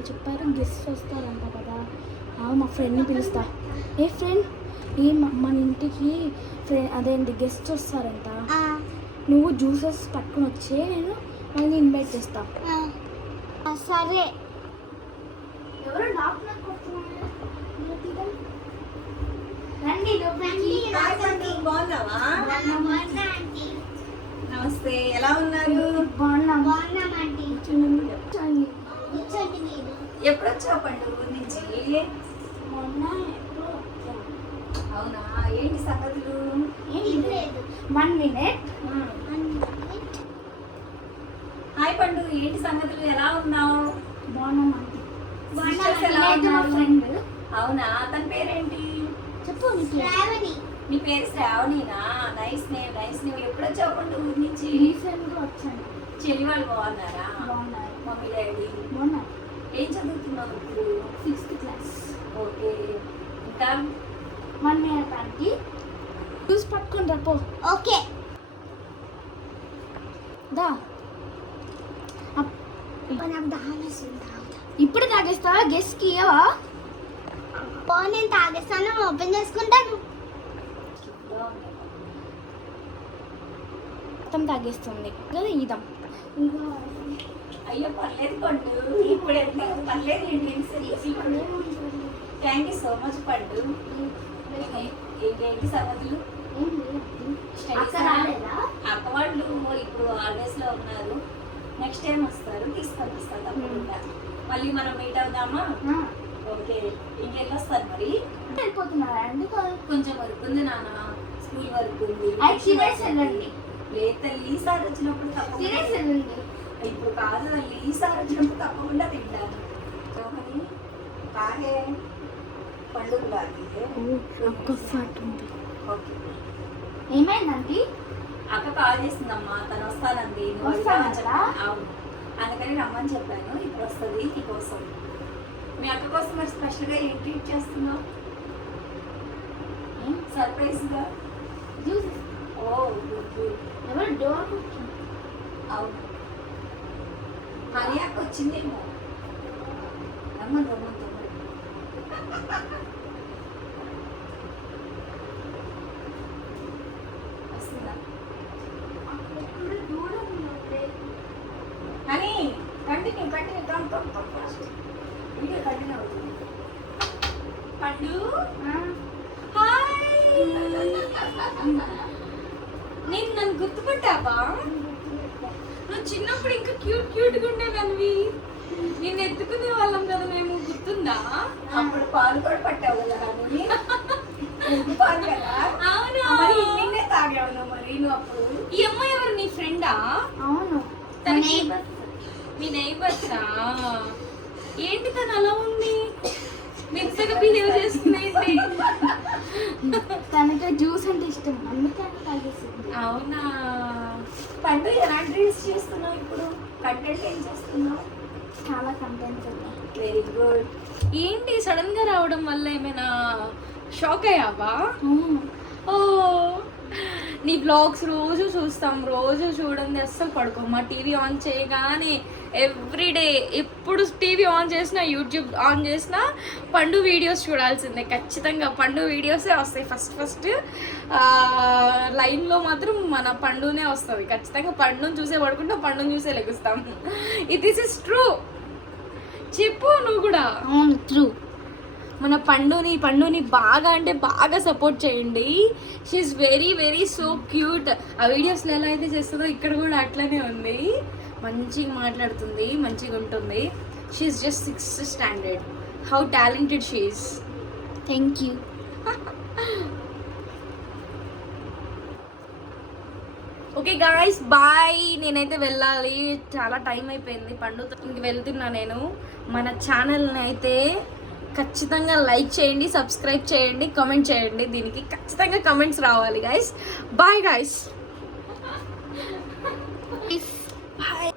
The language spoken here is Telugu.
వాళ్ళు చెప్పారు గెస్ట్ వస్తారంట కదా. మా ఫ్రెండ్ని పిలుస్తా. ఏ ఫ్రెండ్, మన ఇంటికి అదేంటి గెస్ట్ వస్తారంట. నువ్వు జ్యూసెస్ పట్టుకుని వచ్చే, నేను వాళ్ళని ఇన్వైట్ చేస్తా. సరే. ఎవరు రండి. నమస్తే, ఎలా ఉన్నారు? ఎప్పుడు వచ్చావు పండుగ నుంచి? అవునా, ఏంటి సంగతులు? 1 minute. హాయ్ పండు, ఏంటి సంగతులు, ఎలా ఉన్నావు? ఫ్రెండ్. అవునా, తన పేరేంటి? చెప్పు. నీ పేరు శ్రావణినా? Nice name, nice name. ఎప్పుడు వచ్చావు పండు ఊరి నుంచి? రీసెంట్గా వచ్చాను. చెల్లి వాళ్ళు బాగున్నారా? బాగున్నారు. మమ్మీ డాడీ బాగున్నారు. ఏం చదువుతున్నావు ఇప్పుడు? 6th class. ఓకే. ఇంకా 1 minute ఆంటీ. జ్యూస్ పట్టుకొని రాపో. ఓకే. దా. ఇప్పుడు తాగేస్తావా? గెస్ట్కి ఇవ్వవా? నేను తాగేస్తాను, ఓపెన్ చేసుకుంటాను. మొత్తం తాగేస్తుంది కదా. ఇదాం. అయ్యో పర్లేదు పండు, ఇప్పుడు ఎందుకు పర్లేదు. థ్యాంక్ యూ సో మచ్ పండు. ఏంటి సంగతులు? అక్క వాళ్ళు ఇప్పుడు హాలిడేస్ లో ఉన్నారు. నెక్స్ట్ టైం వస్తారు, తీసుకొని వస్తారు తప్పకుండా. మళ్ళీ మనం మీట్ అవుదామా? ఓకే. ఇంకెళ్ళి వస్తారు మరి? వెళ్ళిపోతున్నారా అండి? కొంచెం వర్క్ ఉంది నాన్న, స్కూల్ వర్క్ ఉంది. లేదు తల్లి, ఈసారి వచ్చినప్పుడు తప్పకుండా. ఇప్పుడు కాదు తల్లి, ఈసారి వచ్చినప్పుడు తప్పకుండా తింటాను. కాగే పండుగ ఓకే. ఏమైందండి? అక్క కాల్ చేసిందమ్మా, తను వస్తానండి. అవును, అందుకని రమ్మని చెప్పాను. ఇప్పుడు వస్తుంది నీకోసం. మీ అక్క కోసం మరి స్పెషల్గా ఏం ట్రీట్ చేస్తున్నావు? సర్ప్రైజ్గా. ఓ ఎవరు డోర్? అవును, హనీ అక్క వచ్చిందేమో. రమ్మని రమ్మని వస్తుందా? హనీ కంటిన్యూ వీడియో కంటిన్యూ అవుతుంది. పండు హాయ్. నేను నన్ను గుర్తుపట్టావా? నువ్వు చిన్నప్పుడు ఇంకా క్యూట్గా ఉండేదానివి. నేను ఎత్తుకునే వాళ్ళం కదా మేము, గుర్తుందా? అప్పుడు పాలు కూడా పట్టావు కదా. పాలు కదా. అవును, నిన్నే తాగావు మరి నువ్వు అప్పుడు. ఈ అమ్మాయి ఎవరు, నీ ఫ్రెండా? అవును, మీ నైబర్సా? ఏంటి తను అలా ఉంది, మెత్తగా బిహేవ్ చేస్తుంది? తనకి జ్యూస్ అంటే ఇష్టం, అందుకే తాగేస్తుంది. అవునా పండు, ఎలాంటి రీల్స్ చేస్తున్నావు ఇప్పుడు? కంటెంట్ ఏం చేస్తున్నావు? చాలా కంటెంట్స్ ఉన్నాయి. Very good. ఏంటి సడన్ గా రావడం వల్ల ఏమైనా షాక్ అయ్యావా? ఓ, నీ బ్లాగ్స్ రోజు చూస్తాం, రోజు చూడండి అస్సలు పడుకోమా. టీవీ ఆన్ చేయగానే ఎవ్రీడే, ఎప్పుడు టీవీ ఆన్ చేసినా, యూట్యూబ్ ఆన్ చేసినా పండు వీడియోస్ చూడాల్సిందే. ఖచ్చితంగా పండు వీడియోసే వస్తాయి. ఫస్ట్ లైన్లో మాత్రం మన పండునే వస్తుంది. ఖచ్చితంగా పండుని చూసే పడుకుంటా, పండుని చూసే లెగుస్తాం. This is true. చెప్పు నువ్వు కూడా. అవును, ట్రూ. మన పండుని బాగా అంటే బాగా సపోర్ట్ చేయండి. She's very so cute. ఆ వీడియోస్లో ఎలా అయితే చేస్తుందో ఇక్కడ కూడా అట్లనే ఉంది. మంచిగా మాట్లాడుతుంది, మంచిగా ఉంటుంది. She's just 6th standard. How talented she is. Thank you. Okay guys, bye. నేనైతే వెళ్ళాలి, చాలా టైం అయిపోయింది. పండుతో ఇంక వెళ్తున్నా నేను. మన ఛానల్ని అయితే ఖచ్చితంగా లైక్ చేయండి, సబ్స్క్రైబ్ చేయండి, కామెంట్ చేయండి. దీనికి ఖచ్చితంగా కామెంట్స్ రావాలి గాయ్స్. Bye guys. బాయ్.